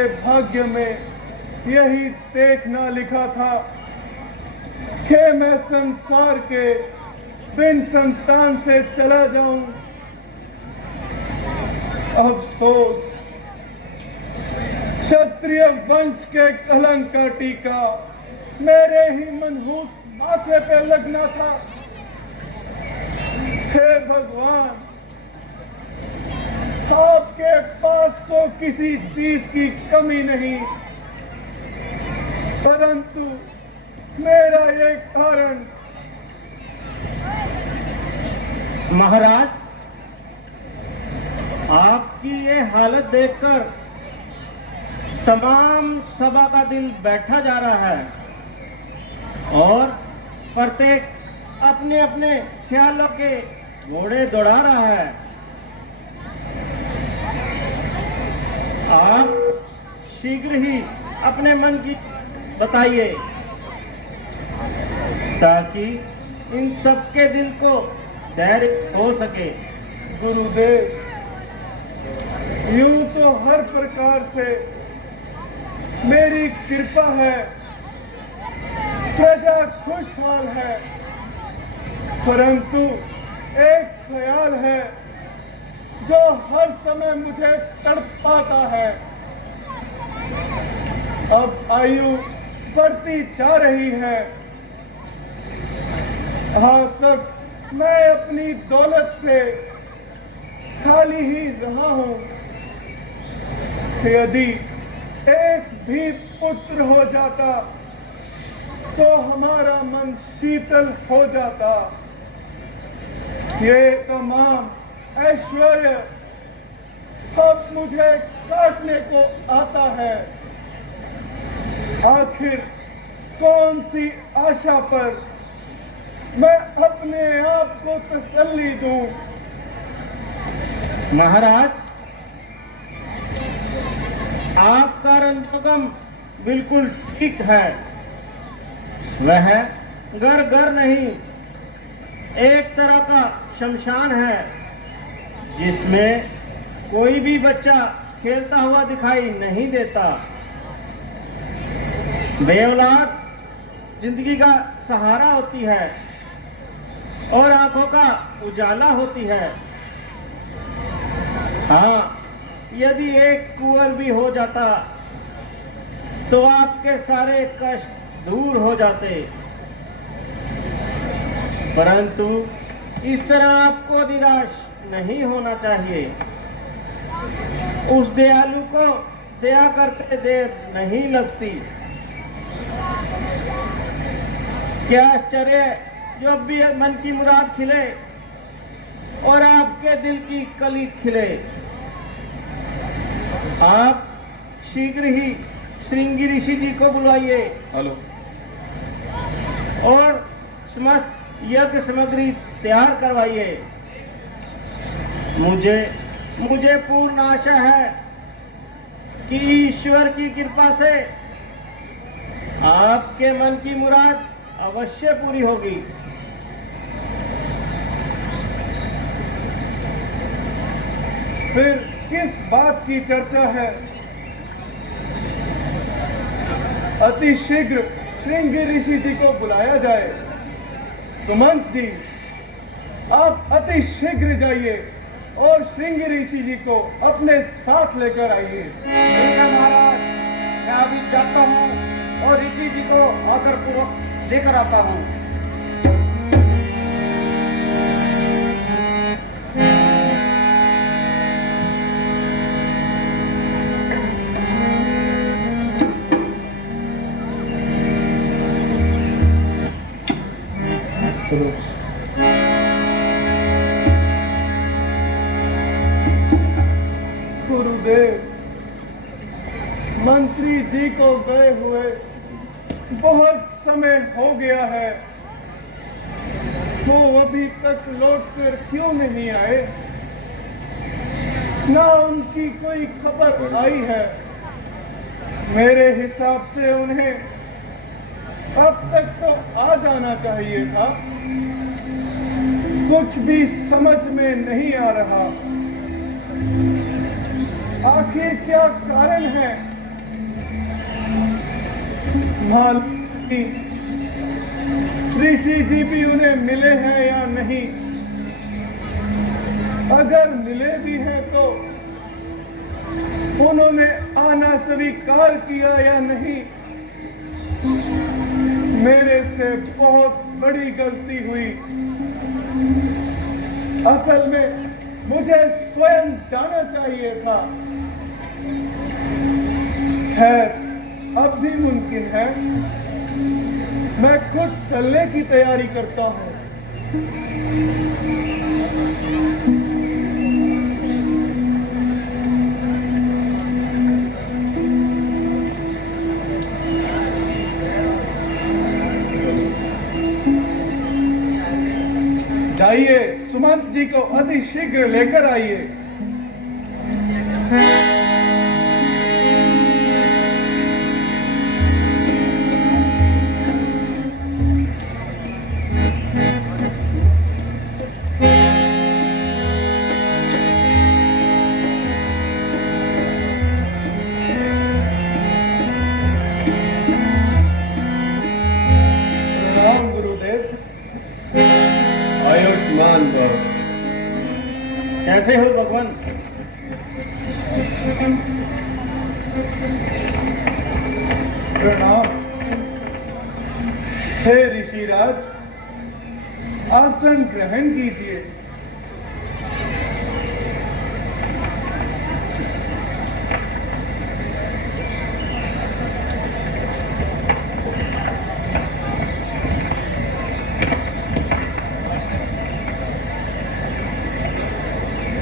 मेरे भाग्य में यही देखना लिखा था कि मैं संसार के बिन संतान से चला जाऊं। अफसोस, क्षत्रिय वंश के कलंक का टीका मेरे ही मनहूस माथे पे लगना था। हे भगवान, आपके पास तो किसी चीज की कमी नहीं, परंतु मेरा ये कारण। महाराज, आपकी ये हालत देखकर तमाम सभा का दिल बैठा जा रहा है और प्रत्येक अपने अपने ख्यालों के घोड़े दौड़ा रहा है। आप शीघ्र ही अपने मन की बताइए ताकि इन सबके दिल को धैर्य हो सके। गुरुदेव, यूं तो हर प्रकार से मेरी कृपा है, प्रजा खुशहाल है, परंतु एक ख्याल है जो हर समय मुझे तड़पाता है। अब आयु बढ़ती जा रही है। आज तक मैं अपनी दौलत से खाली ही रहा हूं। यदि एक भी पुत्र हो जाता तो हमारा मन शीतल हो जाता। ये तमाम ऐश्वर्य अब मुझे काटने को आता है। आखिर कौन सी आशा पर मैं अपने आप को तसल्ली दूं? महाराज, आपका रंजोगम बिल्कुल ठीक है। वह घर घर नहीं, एक तरह का शमशान है जिसमें कोई भी बच्चा खेलता हुआ दिखाई नहीं देता। बेऔलाद जिंदगी का सहारा होती है और आंखों का उजाला होती है। हाँ, यदि एक कुंवर भी हो जाता तो आपके सारे कष्ट दूर हो जाते, परंतु इस तरह आपको निराश नहीं होना चाहिए। उस दयालु को दया करते देर नहीं लगती। क्या आश्चर्य, जब भी मन की मुराद खिले और आपके दिल की कली खिले। आप शीघ्र ही श्रृंगी ऋषि जी को बुलाइए। हेलो। और समस्त यज्ञ सामग्री तैयार करवाइए। मुझे पूर्ण आशा है कि ईश्वर की कृपा से आपके मन की मुराद अवश्य पूरी होगी। फिर किस बात की चर्चा है? अति शीघ्र श्रृंगी ऋषि जी को बुलाया जाए। सुमंत जी, आप अति शीघ्र जाइए और श्रृंगी ऋषि जी को अपने साथ लेकर आइए। ठीक है महाराज, मैं अभी जाता हूँ और ऋषि जी को आदरपूर्वक लेकर आता हूँ। गुरुदेव, मंत्री जी को गए हुए बहुत समय हो गया है, तो अभी तक लौटकर क्यों नहीं आए? ना उनकी कोई खबर आई है। मेरे हिसाब से उन्हें अब तक तो आ जाना चाहिए था। कुछ भी समझ में नहीं आ रहा। आखिर क्या कारण है मालूम नहीं ऋषि जी भी उन्हें मिले हैं या नहीं। अगर मिले भी हैं तो उन्होंने आना स्वीकार किया या नहीं। मेरे से बहुत बड़ी गलती हुई। असल में मुझे स्वयं जाना चाहिए था। खैर, अब भी मुमकिन है। मैं खुद चलने की तैयारी करता हूं। जाइए, सुमंत जी को अति शीघ्र लेकर आइए। प्रणाम गुरुदेव। आयुष्मान भव। कैसे हो भगवान? प्रणाम। हे ऋषिराज, आसन ग्रहण कीजिए।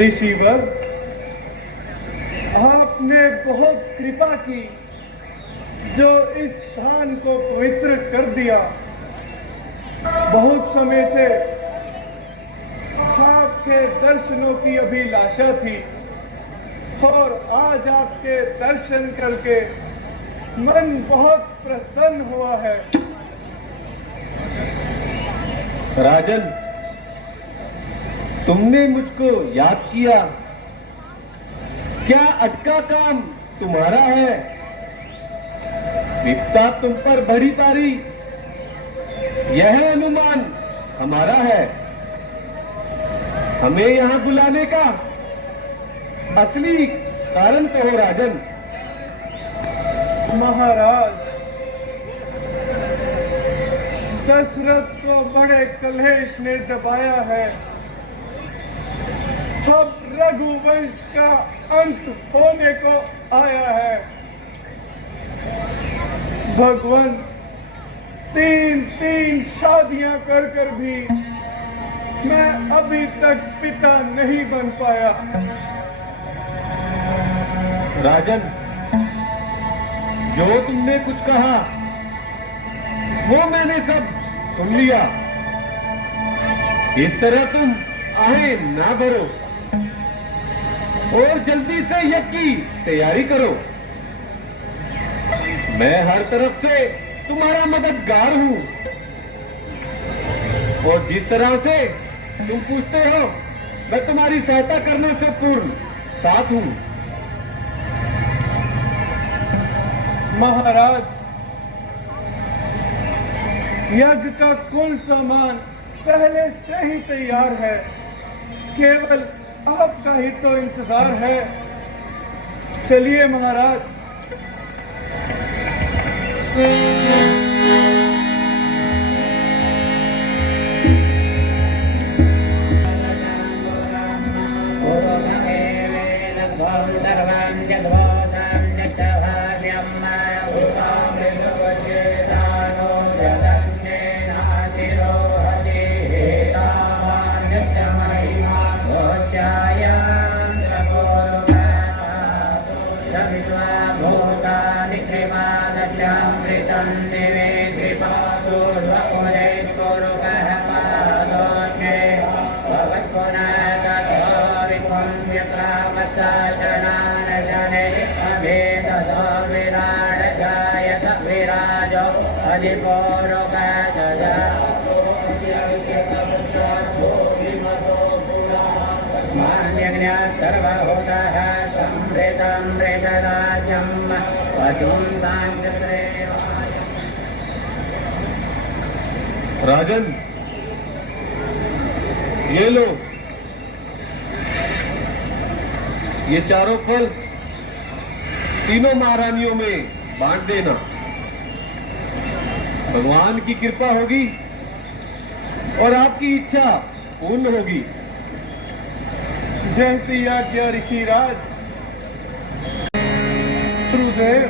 ऋषिवर, आपने बहुत कृपा की जो इस स्थान को पवित्र कर दिया। बहुत समय से आपके दर्शनों की अभिलाषा थी और आज आपके दर्शन करके मन बहुत प्रसन्न हुआ है। राजन, तुमने मुझको याद किया। क्या अटका काम तुम्हारा है? विपदा तुम पर बड़ी तारी, यह अनुमान हमारा है। हमें यहां बुलाने का असली कारण तो हो राजन। महाराज, दशरथ को बड़े कलेश ने दबाया है। अब रघुवंश का अंत होने को आया है। भगवान, तीन शादियां कर भी मैं अभी तक पिता नहीं बन पाया। राजन, जो तुमने कुछ कहा वो मैंने सब सुन लिया। इस तरह तुम आहे ना भरो और जल्दी से यज्ञ की तैयारी करो। मैं हर तरफ से तुम्हारा मददगार हूं और जिस तरह से तुम पूछते हो मैं तुम्हारी सहायता करने से पूर्ण साथ हूं। महाराज, यज्ञ का कुल सामान पहले से ही तैयार है। केवल आपका ही तो इंतजार है। चलिए महाराज। राजन, ये लो, ये चारों फल तीनों महारानियों में बांट देना। भगवान की कृपा होगी और आपकी इच्छा पूर्ण होगी। जैसी आज्ञा ऋषिराज। गुरुदेव,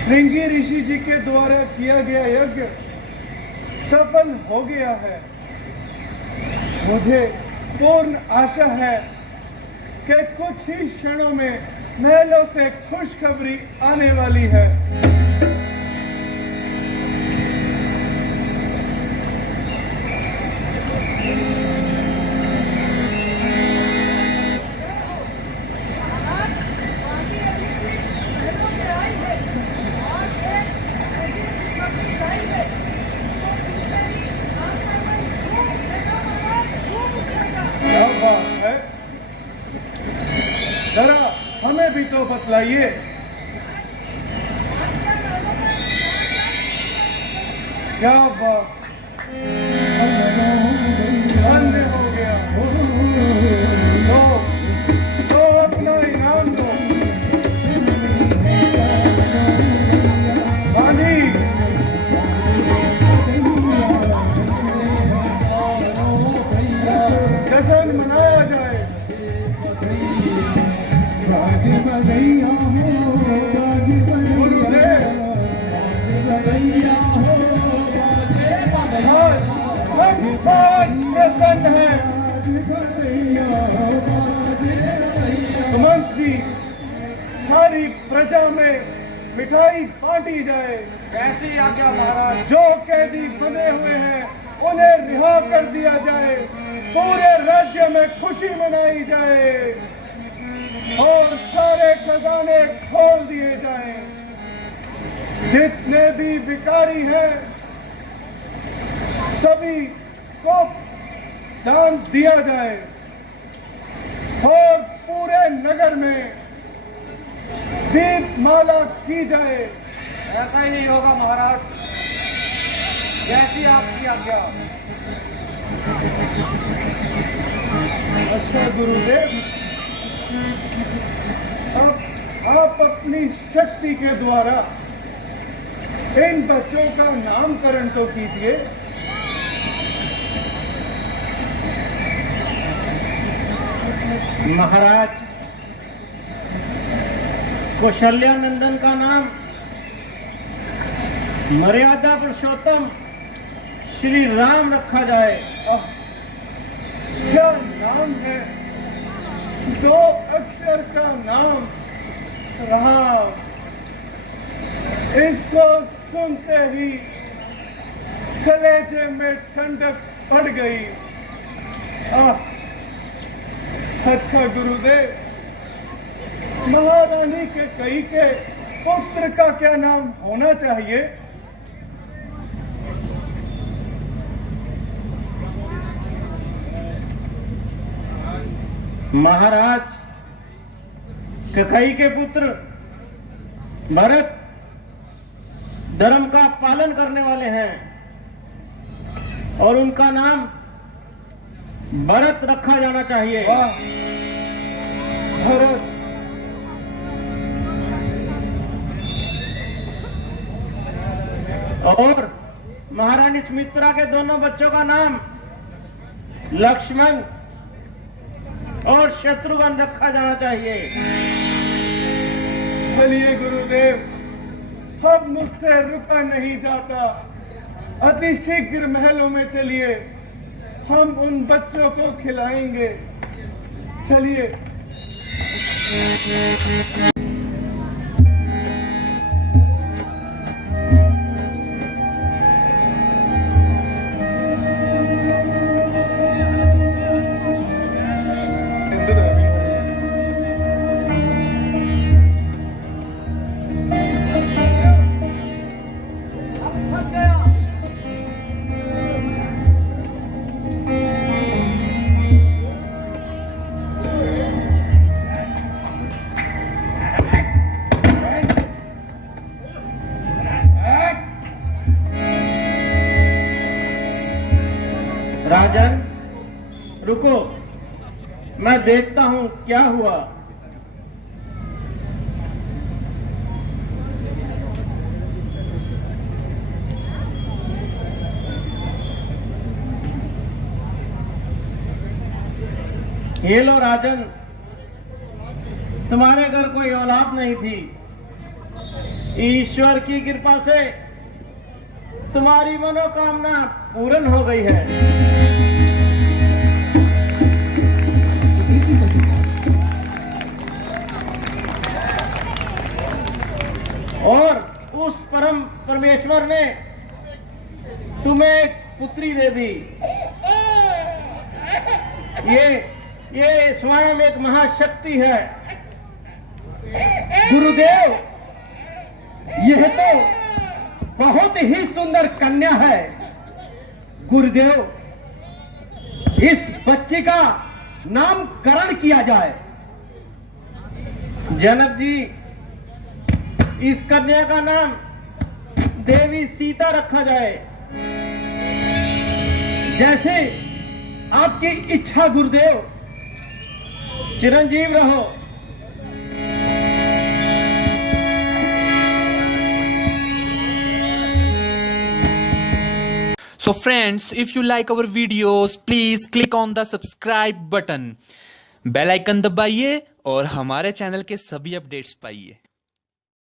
श्रृंगी ऋषि जी के द्वारा किया गया यज्ञ सफल हो गया है। मुझे पूर्ण आशा है कि कुछ ही क्षणों में महलों से खुशखबरी आने वाली है। क्या बात है? जरा हमें भी तो बतलाइए। क्या बात, धन्य हो गया। तो अपना इनाम दो। माली, जश्न मनाया जाए। आज हम बहुत प्रसन्न हैं। सुमंत जी, सारी प्रजा में मिठाई बांटी जाए। कैसी आज्ञा महाराज। जो कैदी बंधे हुए हैं उन्हें रिहा कर दिया जाए। पूरे राज्य में खुशी मनाई जाए और सारे खजाने खोल दिए जाएं। जितने भी भिखारी हैं सभी को दान दिया जाए और पूरे नगर में दीपमाला की जाए। ऐसा ही होगा महाराज, जैसी आपकी आज्ञा। अच्छा गुरुदेव, अब आप अपनी शक्ति के द्वारा इन बच्चों का नामकरण तो कीजिए। महाराज, कौशल्यानंदन का नाम मर्यादा पुरुषोत्तम श्री राम रखा जाए। क्या नाम है? 2 अक्षर का नाम, राम। इसको सुनते ही कलेजे में ठंडक पड़ गई। अच्छा गुरुदेव, महारानी के कई के पुत्र का क्या नाम होना चाहिए? महाराज, ककई के पुत्र भरत धर्म का पालन करने वाले हैं और उनका नाम भरत रखा जाना चाहिए। वाह, भरत। और महारानी सुमित्रा के दोनों बच्चों का नाम लक्ष्मण और शत्रुघ्न रखा जाना चाहिए। चलिए गुरुदेव, अब मुझसे रुका नहीं जाता। अति शीघ्र महलों में चलिए, हम उन बच्चों को खिलाएंगे। चलिए। राजन, रुको, मैं देखता हूं क्या हुआ। ये लो राजन, तुम्हारे घर कोई औलाद नहीं थी। ईश्वर की कृपा से तुम्हारी मनोकामना पूर्ण हो गई है। और उस परम परमेश्वर ने तुम्हें एक पुत्री दे दी। ये स्वयं एक महाशक्ति है। गुरुदेव, यह तो बहुत ही सुंदर कन्या है। गुरुदेव, इस बच्ची का नामकरण किया जाए। जनक जी, इस कन्या का नाम देवी सीता रखा जाए। जैसे आपकी इच्छा गुरुदेव। चिरंजीव रहो। So friends, if you like our videos, please click on the subscribe button. Bell icon दबाइए और हमारे चैनल के सभी अपडेट्स पाइए।